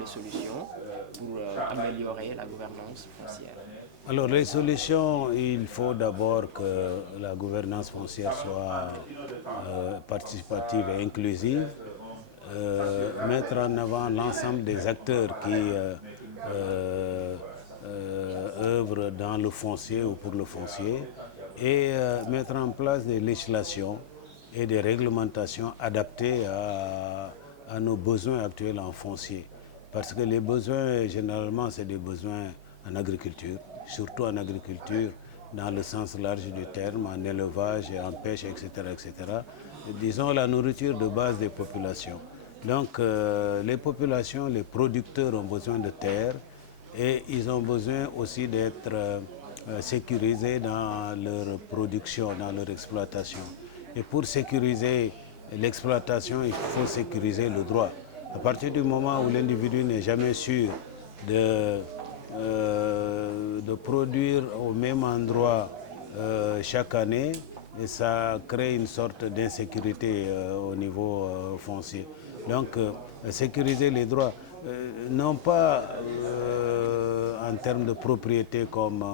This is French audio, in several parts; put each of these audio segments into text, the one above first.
les solutions pour améliorer la gouvernance foncière? Alors les solutions, il faut d'abord que la gouvernance foncière soit participative et inclusive, mettre en avant l'ensemble des acteurs qui œuvrent dans le foncier ou pour le foncier et mettre en place des législations et des réglementations adaptées à nos besoins actuels en foncier. Parce que les besoins, généralement, c'est des besoins en agriculture, surtout en agriculture, dans le sens large du terme, en élevage et en pêche, etc., etc. Disons la nourriture de base des populations. Donc, les populations, les producteurs ont besoin de terre et ils ont besoin aussi d'être sécurisés dans leur production, dans leur exploitation. Et pour sécuriser l'exploitation, il faut sécuriser le droit. À partir du moment où l'individu n'est jamais sûr de produire au même endroit chaque année, et ça crée une sorte d'insécurité au niveau foncier. Donc, sécuriser les droits, non pas en termes de propriété comme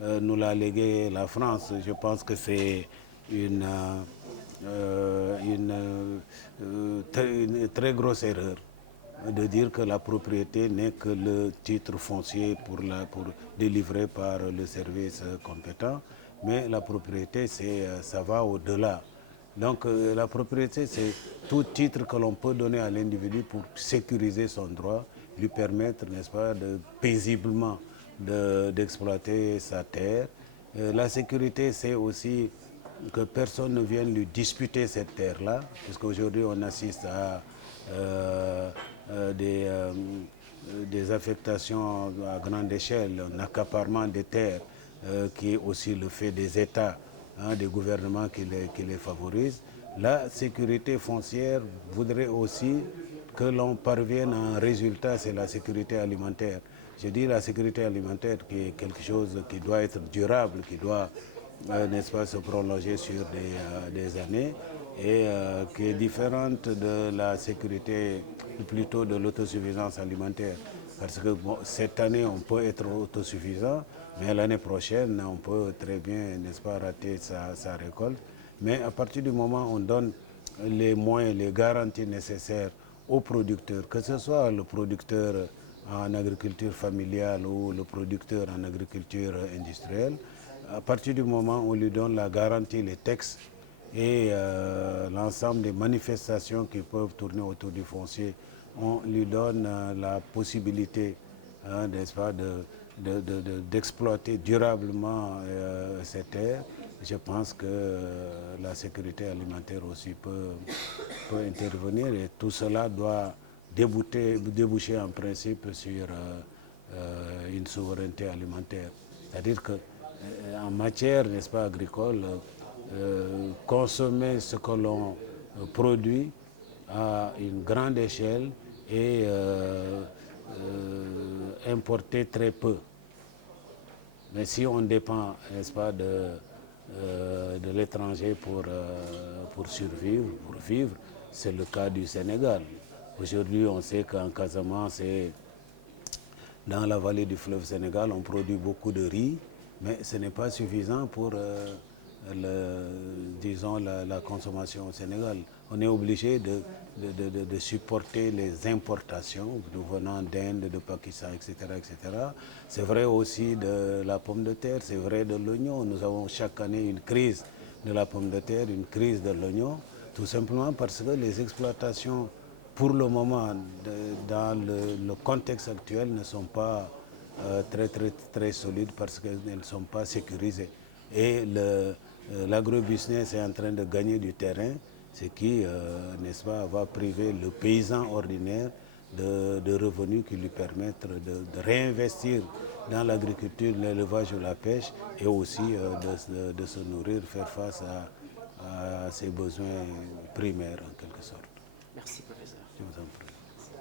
nous l'a légué la France. Je pense que c'est une, une très grosse erreur de dire que la propriété n'est que le titre foncier pour délivré par le service compétent, mais la propriété, ça va au-delà. Donc la propriété, c'est tout titre que l'on peut donner à l'individu pour sécuriser son droit, lui permettre, n'est-ce pas, de paisiblement d'exploiter sa terre. La sécurité, c'est aussi que personne ne vienne lui disputer cette terre-là, puisqu'aujourd'hui on assiste à des affectations à grande échelle, un accaparement des terres qui est aussi le fait des États, des gouvernements qui les favorisent. La sécurité foncière voudrait aussi que l'on parvienne à un résultat, c'est la sécurité alimentaire. Je dis la sécurité alimentaire qui est quelque chose qui doit être durable, qui doit, n'est-ce pas, se prolonger sur des années et qui est différente de la sécurité, plutôt de l'autosuffisance alimentaire. Parce que bon, cette année, on peut être autosuffisant, mais l'année prochaine, on peut très bien, n'est-ce pas, rater sa récolte. Mais à partir du moment où on donne les moyens, les garanties nécessaires aux producteurs, que ce soit le producteur en agriculture familiale ou le producteur en agriculture industrielle, à partir du moment où on lui donne la garantie, les textes et l'ensemble des manifestations qui peuvent tourner autour du foncier, on lui donne la possibilité, n'est-ce pas, d'exploiter durablement ces terres. Je pense que la sécurité alimentaire aussi peut intervenir et tout cela doit déboucher en principe sur une souveraineté alimentaire. C'est-à-dire que en matière, n'est-ce pas, agricole, consommer ce que l'on produit à une grande échelle et importer très peu. Mais si on dépend, n'est-ce pas, de l'étranger pour survivre, pour vivre, c'est le cas du Sénégal. Aujourd'hui, on sait qu'en Casamance et dans la vallée du fleuve Sénégal, on produit beaucoup de riz, mais ce n'est pas suffisant pour disons, la consommation au Sénégal. On est obligé de supporter les importations venant d'Inde, de Pakistan, etc., etc. C'est vrai aussi de la pomme de terre, c'est vrai de l'oignon. Nous avons chaque année une crise de la pomme de terre, une crise de l'oignon, tout simplement parce que les exploitations, pour le moment, dans le contexte actuel, ne sont pas très solides parce qu'elles ne sont pas sécurisées. Et l'agrobusiness est en train de gagner du terrain, ce qui, n'est-ce pas, va priver le paysan ordinaire de revenus qui lui permettent de réinvestir dans l'agriculture, l'élevage ou la pêche et aussi de se nourrir, faire face à ses besoins primaires en quelque sorte. Merci.